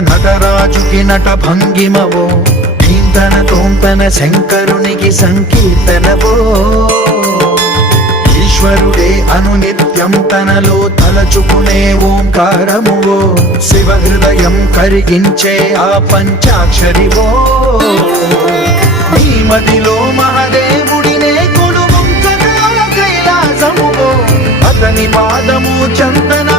నటరాజుకి నట భంగిమవో, కీర్తన తోంతన శంకరునికి సంకీర్తనవో. ఈశ్వరుడే అనునిత్యం తనలో తలచుకునే ఓంకారమువో, శివ హృదయం కరిగించే ఆ పంచాక్షరివో. నీ మదిలో మహాదేవుడినే కొలువుంచగా కైలాసమువో, అతని పాదము చందన